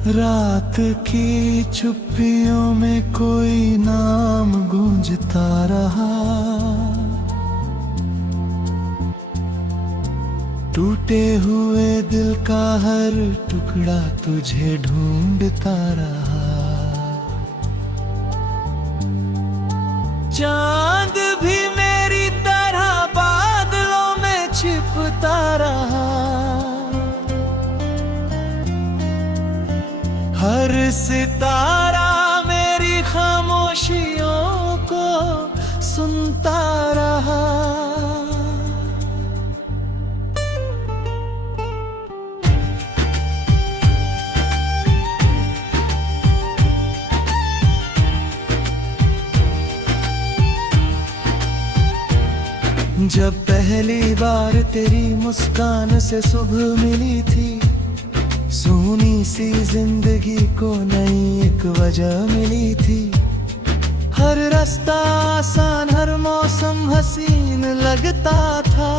रात की चुप्पियों में कोई नाम गूंजता रहा। टूटे हुए दिल का हर टुकड़ा तुझे ढूंढता रहा। चांद भी मेरी तरह बादलों में छिपता रहा। हर सितारा मेरी खामोशियों को सुनता रहा। जब पहली बार तेरी मुस्कान से सुबह मिली थी, सुनी सी जिंदगी को नई एक वजह मिली थी। हर रास्ता आसान, हर मौसम हसीन लगता था।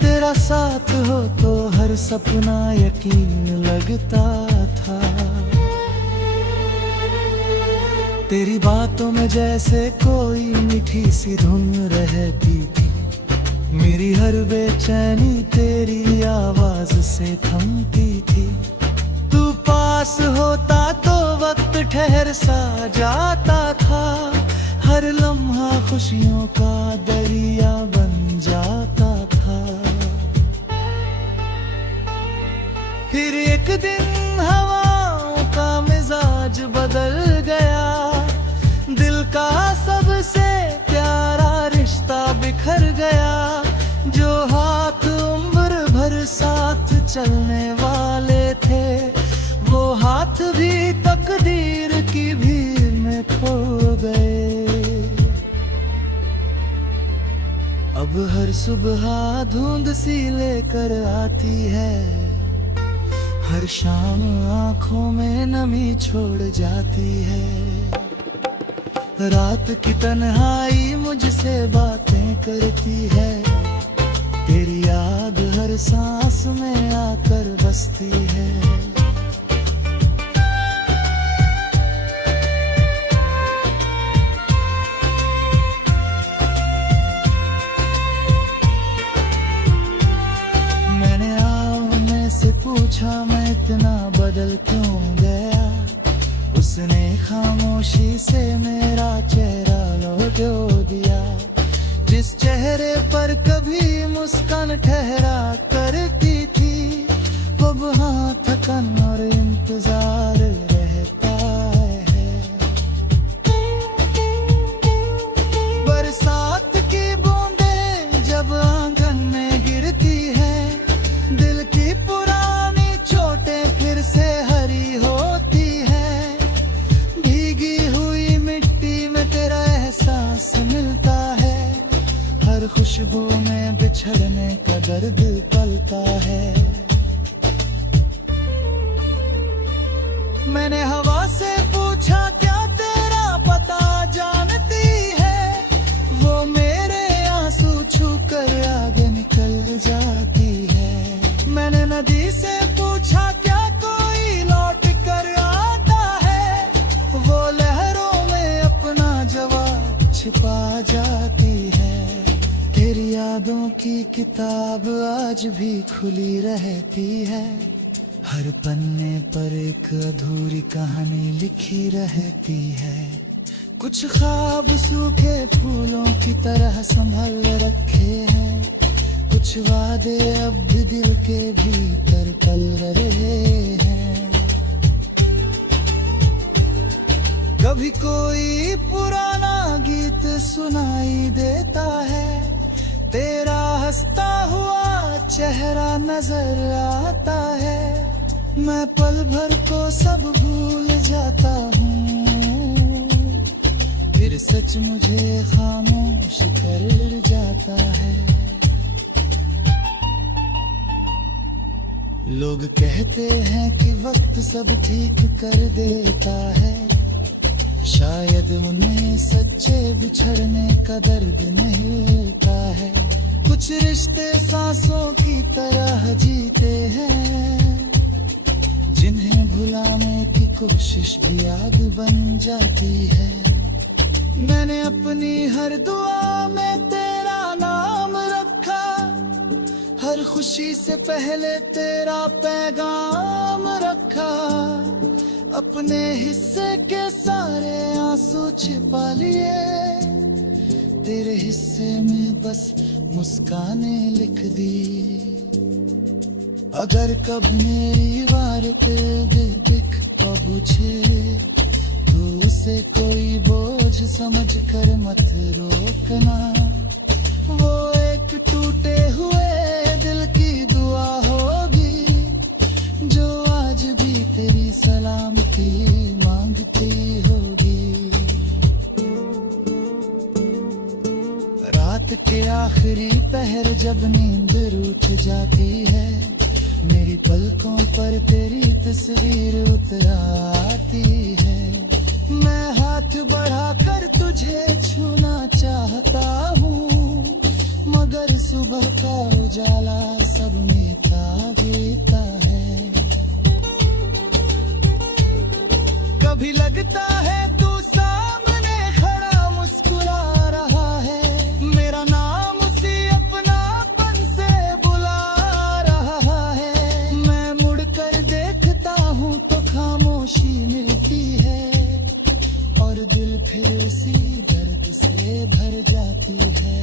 तेरा साथ हो तो हर सपना यकीन लगता था। तेरी बातों में जैसे कोई मीठी सी धुन रहती थी। मेरी हर बेचैनी तेरी आवाज से थमती थी। तू पास होता तो वक्त ठहर सा जाता था। हर लम्हा खुशियों का दरिया बन जाता था। फिर एक दिन हवाओं का मिजाज बदल गया। दिल का सबसे प्यारा रिश्ता बिखर गया। जो हाथ उम्र भर साथ चलने वाले थे, वो हाथ भी तकदीर की भीड़ में खो गए। अब हर सुबह धुंध सी लेकर आती है। हर शाम आंखों में नमी छोड़ जाती है। रात की तन्हाई मुझसे बातें करती है। तेरी याद हर सांस में आकर बसती है। मैंने आँखों से पूछा, मैं इतना बदल क्यों गया। उसने खामोशी से मेरा चेहरा लौटा दिया। जिस चेहरे पर कभी मुस्कान ठहरा करती थी, वो वहाँ थकन और इंतजार रहता है। बरसात की बूंदें जब आंगन में गिरती है, दिल की पुरानी चोटें फिर से हरी होती है। भीगी हुई मिट्टी में तेरा एहसास मिलता है। हर खुशबू में बिछड़ने का दर्द पलता है। मैंने हवा से पूछा, क्या तेरा पता जानती है। वो मेरे आंसू छू कर आगे निकल जाती है। मैंने नदी से पूछा, क्या कोई लौट कर आता है। वो लहरों में अपना जवाब छिपा जाती है। तेरी यादों की किताब आज भी खुली रहती है। हर पन्ने पर एक अधूरी कहानी लिखी रहती है। कुछ ख्वाब सूखे फूलों की तरह संभल रखे हैं। कुछ वादे अब भी दिल के भीतर पल रहे हैं। कभी कोई पुराना गीत सुनाई देता है। तेरा हंसता हुआ चेहरा नजर आता है। मैं पल भर को सब भूल जाता हूँ। फिर सच मुझे खामोश कर जाता है। लोग कहते हैं कि वक्त सब ठीक कर देता है। शायद उन्हें सच्चे बिछड़ने का दर्द नहीं होता है। कुछ रिश्ते सांसों की तरह जीते हैं, जिन्हें भूल बुलाने की कोशिश भी आग बन जाती है। मैंने अपनी हर दुआ में तेरा नाम रखा, हर खुशी से पहले तेरा पैगाम रखा। अपने हिस्से के सारे आंसू छिपा लिए, तेरे हिस्से में बस मुस्कानें लिख दी। अगर कब मेरी वार पे दिल दिख बुझे, तो उसे कोई बोझ समझ कर मत रोकना। वो एक टूटे हुए दिल की दुआ होगी, जो आज भी तेरी सलामती मांगती होगी। रात के आखिरी पहर जब नींद रूठ जाती है, मेरी पलकों पर तेरी तस्वीर उतर आती है। मैं हाथ बढ़ाकर तुझे छूना चाहता हूँ, मगर सुबह का उजाला सब मिटा देता है। कभी लगता है तू सामने खड़ा मुस्कुरा रहा है, मेरा नाम उसी अपनापन से बुला रहा है। मैं मुड़कर देखता हूँ तो खामोशी मिलती है, और दिल फिर उसी दर्द से भर जाती है।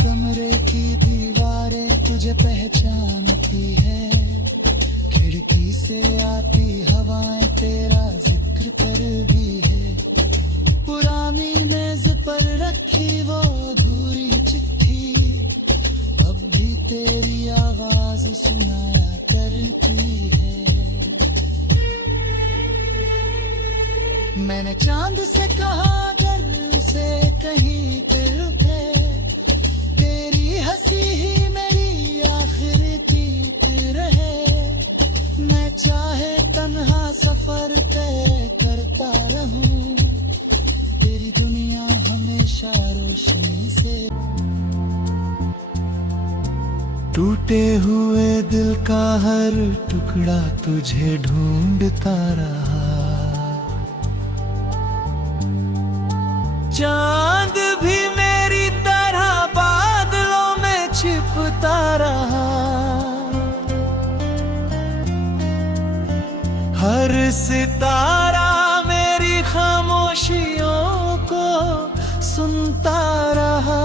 कमरे की दीवारें तुझे पहचानती है, खिड़की से आती हवाएं तेरा जिक्र करती है। पुरानी मेज पर रखी वो अधूरी चिट्ठी, अब भी तेरी आवाज सुनाया करती है। मैंने चांद से कहा अगर उसे कहीं फिर उठे, तेरी हंसी ही मेरी आखिरी गीत रहे। मैं चाहे तन्हा सफर तय करता रहूं, तेरी दुनिया हमेशा रोशनी से। टूटे हुए दिल का हर टुकड़ा तुझे ढूंढता रहा, चांद भी मेरी तरह बादलों में छिपता रहा। हर सितारा मेरी खामोशियों को सुनता रहा।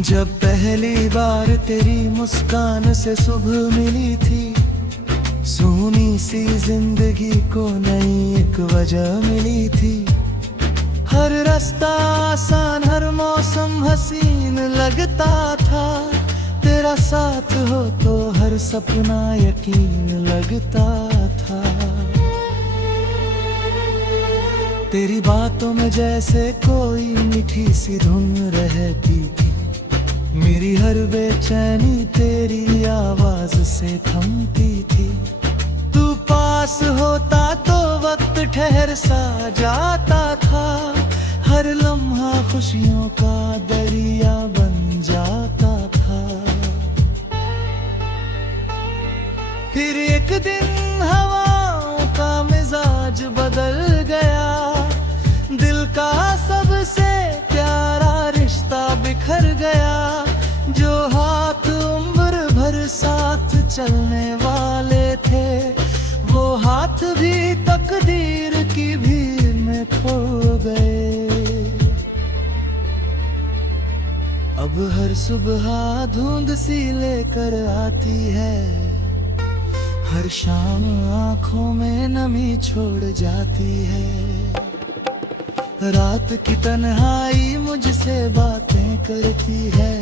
जब पहली बार तेरी मुस्कान से सुबह मिली थी, सुनी सी जिंदगी को नई एक वजह मिली थी। हर रास्ता आसान, हर मौसम हसीन लगता था। तेरा साथ हो तो हर सपना यकीन लगता था। तेरी बातों में जैसे कोई मीठी सी धुन रहती थी, मेरी हर बेचैनी तेरी आवाज से थमती थी। तू पास होता तो वक्त ठहर सा जाता था, हर लम्हा खुशियों का दरिया बन जाता था। फिर एक दिन हवाओं का मिजाज बदल गया, दिल का सबसे प्यारा रिश्ता बिखर गया। जो हाथ उम्र भर साथ चलने वाले थे, वो हाथ भी तकदीर की भीड़ में खो गए। अब हर सुबह धुंध सी लेकर आती है, हर शाम आंखों में नमी छोड़ जाती है। रात की तन्हाई मुझसे बातें करती है,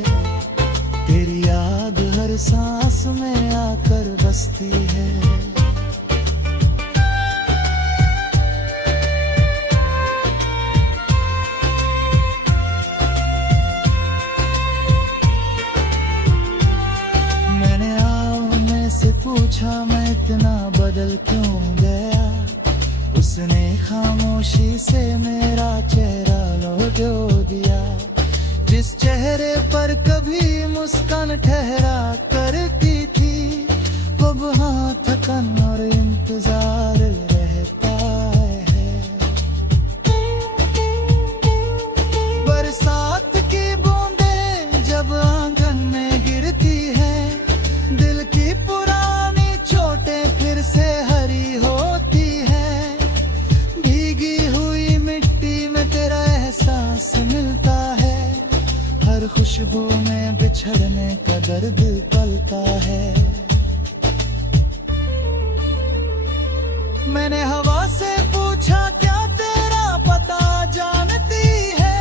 तेरी याद हर सांस में आकर बसती है। बदल क्यों गया। उसने खामोशी से मेरा चेहरा लौट दिया। जिस चेहरे पर कभी मुस्कान ठहरा करती थी, अब हाँ थकन और इंतजार रहता है। बरसात की बूंदें जब आंगन में गिरती हैं, दिल की पुरानी चोटें फिर से हरी होती हैं। भीगी हुई मिट्टी में तेरा एहसास मिलता है, हर खुशबू में बिछड़ने का दर्द पलता है। मैंने हवा से पूछा क्या तेरा पता जानती है,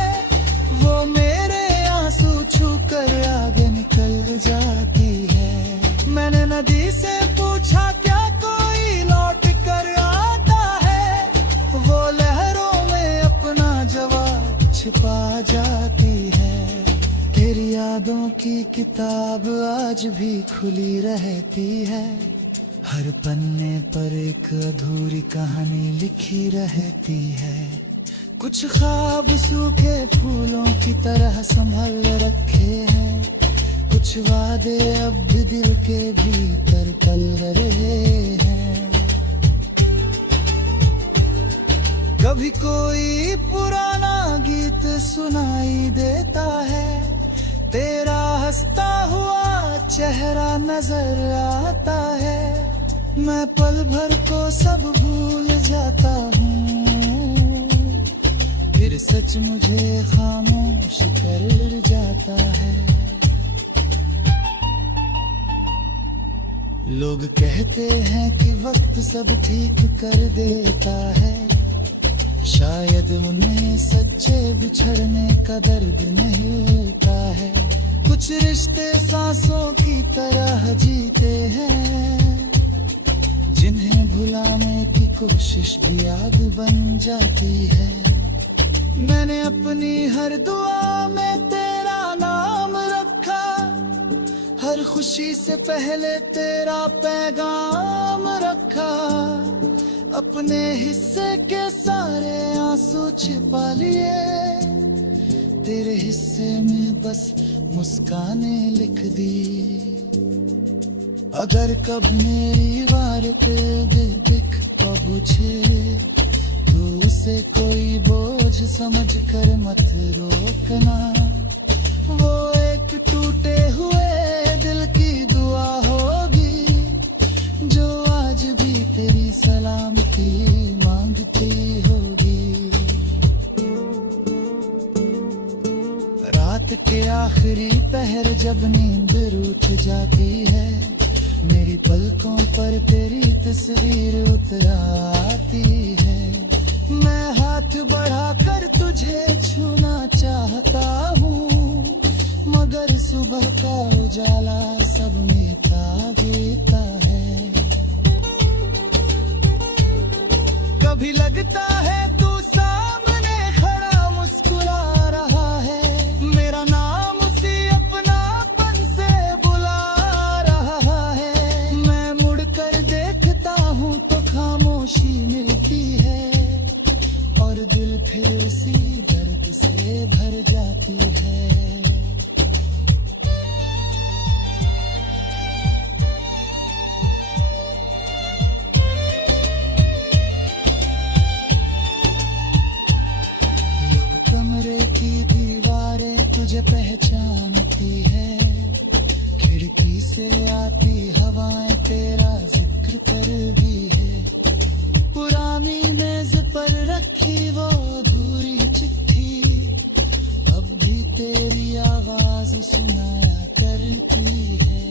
वो मेरे आंसू छू कर आगे निकल जाती है। मैंने नदी से पूछा क्या कोई लौट कर आता है, वो लहरों में अपना जवाब छिपा जाती है। तेरी यादों की किताब आज भी खुली रहती है, हर पन्ने पर एक अधूरी कहानी लिखी रहती है। कुछ ख्वाब सूखे फूलों की तरह संभल रखे हैं, कुछ वादे अब भी दिल के भीतर पल रहे हैं। कभी कोई पुराना गीत सुनाई देता है, तेरा हंसता हुआ चेहरा नजर आता है। मैं पल भर को सब भूल जाता हूँ, फिर सच मुझे खामोश कर जाता है। लोग कहते हैं कि वक्त सब ठीक कर देता है, शायद उन्हें सच्चे बिछड़ने का दर्द नहीं होता है। कुछ रिश्ते सांसों की तरह जीते हैं, जिन्हें भुलाने की कोशिश भी आग बन जाती है। मैंने अपनी हर दुआ में तेरा नाम रखा, हर खुशी से पहले तेरा पैगाम रखा। अपने हिस्से के सारे आंसू छिपा लिए, तेरे हिस्से में बस मुस्कानें लिख दी। अगर कब मेरी वार पे दिख पहुँचे, तो उसे कोई बोझ समझ कर मत रोकना। वो एक टूटे हुए दिल की दुआ होगी, जो आज भी तेरी सलामती मांगती होगी। रात के आखिरी पहर जब नींद रूठ जाती है, मेरी पलकों पर तेरी तस्वीर उतर आती है। मैं हाथ बढ़ाकर तुझे छूना चाहता हूँ, मगर सुबह का उजाला सब मिटा देता है। कभी लगता है तू सामने खड़ा मुस्कुरा रहा है, मेरा नाम उसी अपनापन से बुला रहा है। मैं मुड़कर देखता हूँ तो खामोशी मिलती है, और दिल फिर उसी दर्द से भर जाती है। कमरे की दीवारें तुझे पहचानती है, खिड़की से आती हवाएं तेरा जिक्र कर भी है। पुरानी मेज पर रखी वो अधूरी चिट्ठी, अब भी तेरी आवाज सुनाया करती है।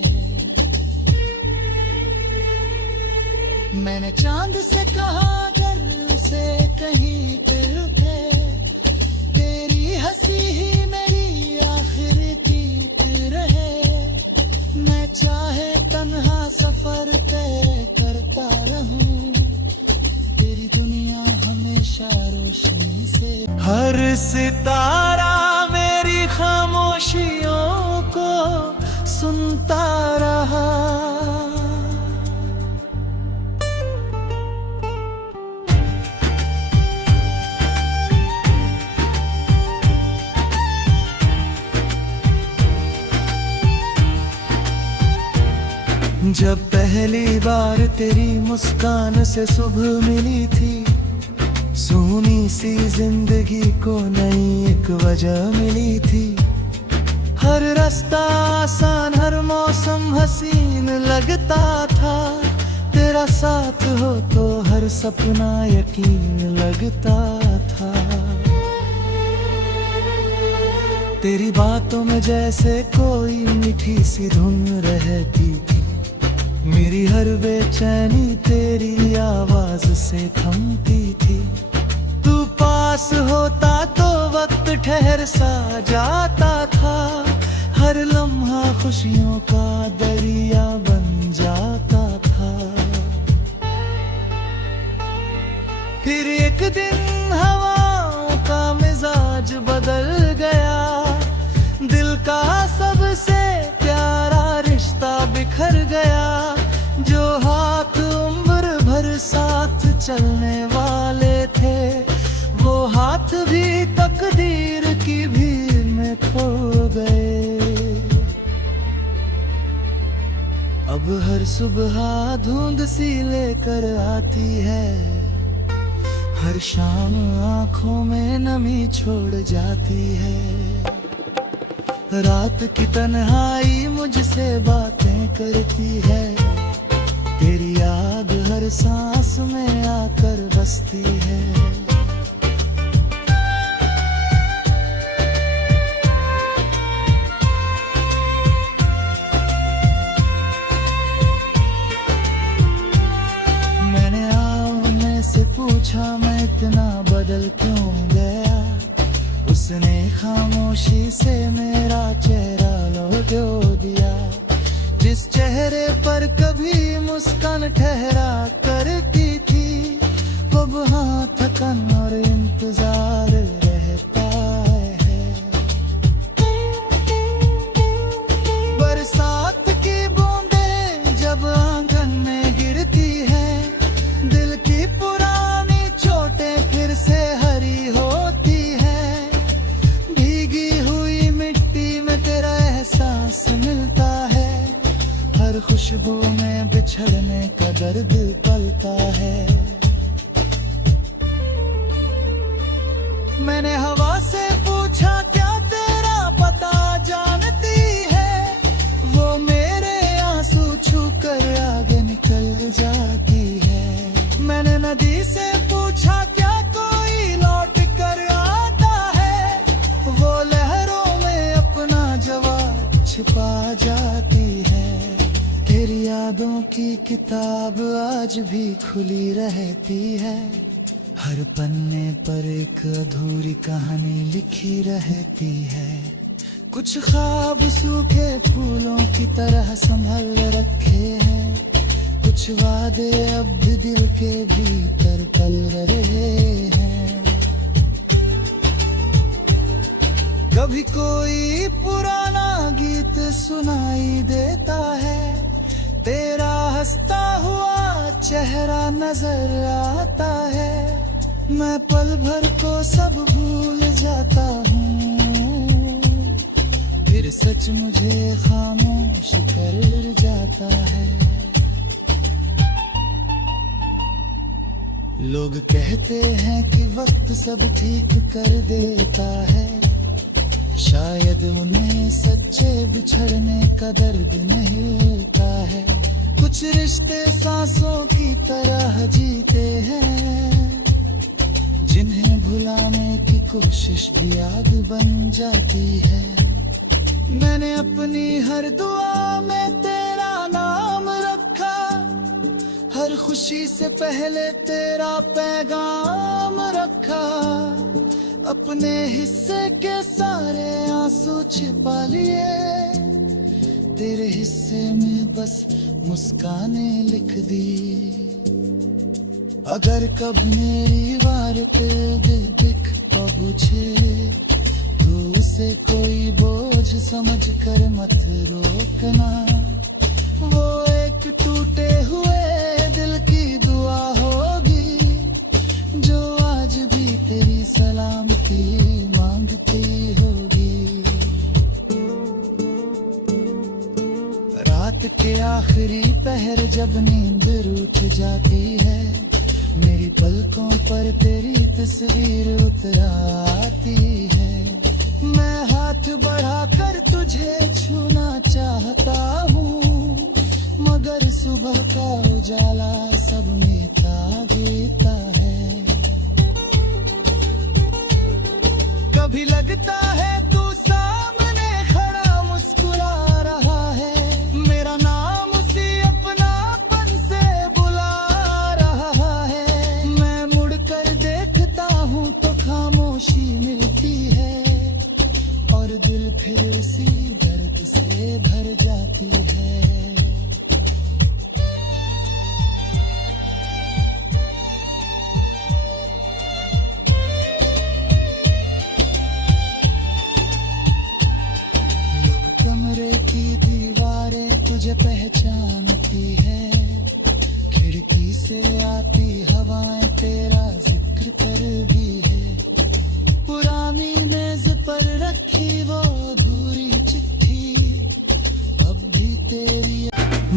मैंने चांद से कहा अगर उसे कहीं फिर थे, तेरी हंसी ही मेरी आखिरी गीत रहे। मैं चाहे तन्हा सफर तय करता रहूं, तेरी दुनिया हमेशा रोशनी से। हर सितारा मेरी खामोशियों को सुनता रहा, जब पहली बार तेरी मुस्कान से सुबह मिली थी, सुनी सी जिंदगी को नई एक वजह मिली थी। हर रास्ता आसान, हर मौसम हसीन लगता था। तेरा साथ हो तो हर सपना यकीन लगता था। तेरी बातों में जैसे कोई मीठी सी धुन रहती थी। मेरी हर बेचैनी तेरी आवाज से थमती थी। तू पास होता तो वक्त ठहर सा जाता था। हर लम्हा खुशियों का दरिया बन जाता था। फिर एक दिन हवाओं का मिजाज बदल गया। दिल का सबसे प्यारा रिश्ता बिखर गया। जो हाथ उम्र भर साथ चलने वाले थे, वो हाथ भी तकदीर की भीड़ में खो गए। अब हर सुबह धुंध सी लेकर आती है। हर शाम आंखों में नमी छोड़ जाती है। रात की तन्हाई मुझसे बातें करती है। तेरी याद हर सांस में आकर बसती है। मैंने आने से पूछा मैं इतना बदल क्यों गया। उसने खामोशी से मेरा चेहरा लौटा दिया। जिस चेहरे पर कभी मुस्कान ठहरा करती थी, वो वहाँ थकन और इंतजार रहता है। बरसात की बूंदें जब आंगन में गिरती हैं, दिल की पुरानी चोटें फिर से हरी होती हैं। भीगी हुई मिट्टी में तेरा एहसास मिलता है। हर खुशबू में बिछड़ने का दर्द पलता है। मैंने हवा से पूछा क्या तेरा पता जानती है। वो मेरे आंसू छू कर आगे निकल जाती है। मैंने नदी से पूछा क्या कोई लौट कर आता है। वो लहरों में अपना जवाब छिपा जाती है। तेरी यादों की किताब आज भी खुली रहती है। हर पन्ने पर एक अधूरी कहानी लिखी रहती है। कुछ ख्वाब सूखे फूलों की तरह संभल रखे हैं। कुछ वादे अब भी दिल के भीतर पल रहे हैं। कभी कोई पुराना गीत सुनाई देता है। तेरा हंसता हुआ चेहरा नजर आता है। मैं पल भर को सब भूल जाता हूँ। फिर सच मुझे खामोश कर जाता है। लोग कहते हैं कि वक्त सब ठीक कर देता है। शायद उन्हें सच्चे बिछड़ने का दर्द नहीं होता है। कुछ रिश्ते सांसों की तरह जीते हैं, जिन्हें भुलाने की कोशिश भी आग बन जाती है। मैंने अपनी हर दुआ में तेरा नाम रखा। हर खुशी से पहले तेरा पैगाम रखा। अपने हिस्से के सारे आंसू छिपा लिए। तेरे हिस्से में बस मुस्कानें लिख दी। अगर कब मेरी बार पे दिल दिख पहुँचे, तो उसे कोई बोझ समझ कर मत रोकना। वो एक टूटे हुए दिल की दुआ होगी, जो आज भी तेरी सलामती मांगती होगी। रात के आखिरी ठहर जब नींद रूठ जाती है, मेरी पलकों पर तेरी तस्वीर उतर आती है। मैं हाथ बढ़ाकर तुझे छूना चाहता हूँ, मगर सुबह का उजाला सब मिटा देता है। कभी लगता है तू सामने खड़ा मुस्कुरा रहा है, मेरा नाम उसी अपनापन से बुला रहा है। मैं मुड़कर देखता हूँ तो खामोशी मिलती है, और दिल फिर इसी दर्द से भर जाती है। कमरे की दीवारें तुझे पहचानती है, खिड़की से आती हवाएं तेरा जिक्र कर भी है। पुरानी मेज पर रखी वो अधूरी चिट्ठी अब भी तेरी।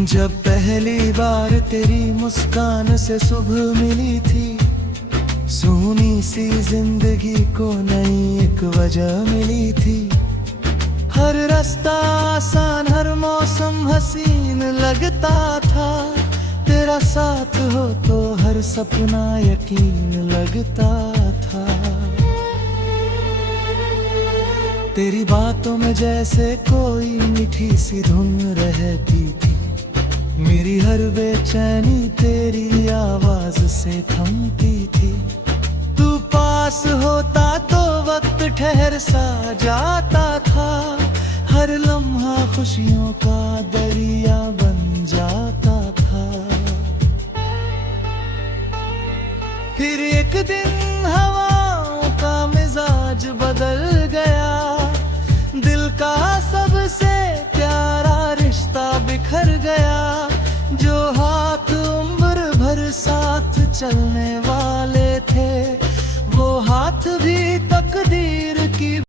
जब पहली बार तेरी मुस्कान से सुबह मिली थी, सूनी सी जिंदगी को नई एक वजह मिली थी। हर रास्ता आसान, हर मौसम हसीन लगता था, तेरा साथ हो तो हर सपना यकीन लगता था। तेरी बातों में जैसे कोई मीठी सी धुन रहती थी, मेरी हर बेचैनी तेरी आवाज से थमती थी। तू पास होता तो वक्त ठहर सा जाता था, हर लम्हा खुशियों का दरिया बन जाता था। फिर एक दिन हवाओं का मिजाज बदल गया, दिल का सबसे प्यारा रिश्ता बिखर गया। जो हाथ उम्र भर साथ चलने वाले थे, वो हाथ भी तकदीर